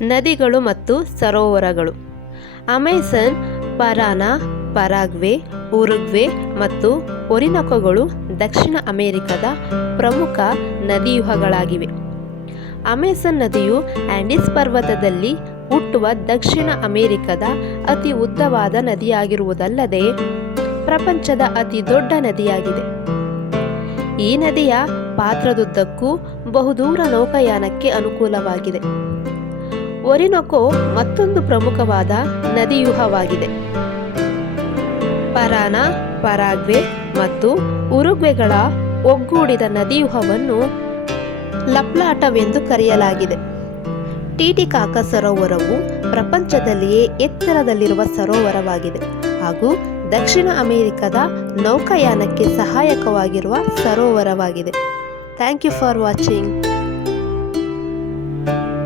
ನದಿಗಳು ಮತ್ತು ಸರೋವರಗಳು. ಅಮೆಜಾನ್ ಪರಾನಾ, ಪರಾಗ್ವೆ, ಉರುಗ್ವೆ ಮತ್ತು ಒರಿನಕೊಗಳು ದಕ್ಷಿಣ ಅಮೆರಿಕದ ಪ್ರಮುಖ ನದಿಯುಹಗಳಾಗಿವೆ ಅಮೆಜಾನ್ ನದಿಯು ಆಂಡಿಸ್ ಪರ್ವತದಲ್ಲಿ ಹುಟ್ಟುವ ದಕ್ಷಿಣ ಅಮೆರಿಕದ ಅತಿ ಉದ್ದವಾದ ನದಿಯಾಗಿರುವುದಲ್ಲದೆ ಪ್ರಪಂಚದ ಅತಿ ದೊಡ್ಡ ನದಿಯಾಗಿದೆ. ಈ ನದಿಯ ಪಾತ್ರದುದ್ದಕ್ಕೂ ಬಹುದೂರ ನೌಕಾಯಾನಕ್ಕೆ ಅನುಕೂಲವಾಗಿದೆ. ಒರಿನೊಕೊ ಮತ್ತೊಂದು ಪ್ರಮುಖವಾದ ನದಿಯೂಹವಾಗಿದೆ ಪರಾನ, ಪರಾಗ್ವೆ ಮತ್ತು ಉರುಗ್ವೆಗಳ ಒಗ್ಗೂಡಿದ ನದಿಯೂಹವನ್ನು ಲಪ್ಲಾಟವೆಂದು ಕರೆಯಲಾಗಿದೆ. ಟಿಟಿಕಾಕ ಸರೋವರವು ಪ್ರಪಂಚದಲ್ಲಿಯೇ ಎತ್ತರದಲ್ಲಿರುವ ಸರೋವರವಾಗಿದೆ ಹಾಗೂ ದಕ್ಷಿಣ ಅಮೆರಿಕದ ನೌಕಾಯಾನಕ್ಕೆ ಸಹಾಯಕವಾಗಿರುವ ಸರೋವರವಾಗಿದೆ. Thank you for watching.